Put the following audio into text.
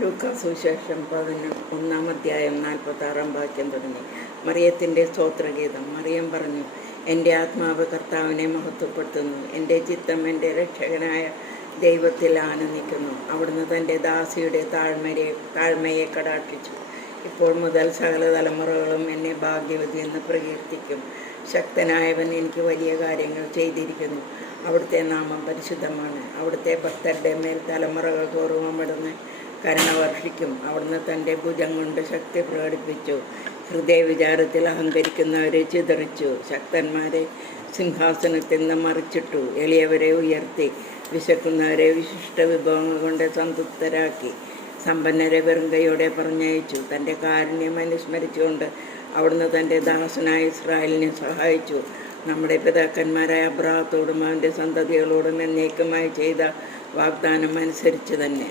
ലൂക്കാ സുവിശേഷം 11-ാം അധ്യായം 46-ാം വാക്യം തുടങ്ങി. മറിയത്തിൻ്റെ സ്തോത്രഗീതം. മറിയം പറഞ്ഞു, എൻ്റെ ആത്മാവ് കർത്താവിനെ മഹത്വപ്പെടുത്തുന്നു. എൻ്റെ ചിത്തം എൻ്റെ രക്ഷകനായ ദൈവത്തിൽ ആനന്ദിക്കുന്നു. അവിടുന്ന് തൻ്റെ ദാസിയുടെ താഴ്മയെ കടാക്ഷിച്ചു. ഇപ്പോൾ മുതൽ സകല തലമുറകളും എന്നെ ഭാഗ്യവതി എന്ന് പ്രകീർത്തിക്കും. ശക്തനായവൻ എനിക്ക് വലിയ കാര്യങ്ങൾ ചെയ്തിരിക്കുന്നു. അവിടുത്തെ നാമം പരിശുദ്ധമാണ്. അവിടുത്തെ ഭക്തരുടെ മേൽ തലമുറകൾ തോറും അവിടുന്ന് കരുണ വർഷിക്കും. അവിടുന്ന് തൻ്റെ ഭുജം കൊണ്ട് ശക്തി പ്രകടിപ്പിച്ചു. ഹൃദയവിചാരത്തിൽ അഹങ്കരിക്കുന്നവരെ ചിതറിച്ചു. ശക്തന്മാരെ സിംഹാസനത്തിൽ നിന്ന് മറിച്ചിട്ടു. എളിയവരെ ഉയർത്തി. വിശക്കുന്നവരെ വിശിഷ്ട വിഭവങ്ങൾ കൊണ്ട് സംതൃപ്തരാക്കി. സമ്പന്നരെ വെറും കൈയോടെ പറഞ്ഞയച്ചു. തൻ്റെ കാരുണ്യം അനുസ്മരിച്ചുകൊണ്ട് അവിടുന്ന് തൻ്റെ ദാസനായ ഇസ്രായേലിനെ സഹായിച്ചു. നമ്മുടെ പിതാക്കന്മാരായ അബ്രാഹത്തോടും അവൻ്റെ സന്തതികളോടും എന്നേക്കുമായി ചെയ്ത വാഗ്ദാനം അനുസരിച്ച് തന്നെ.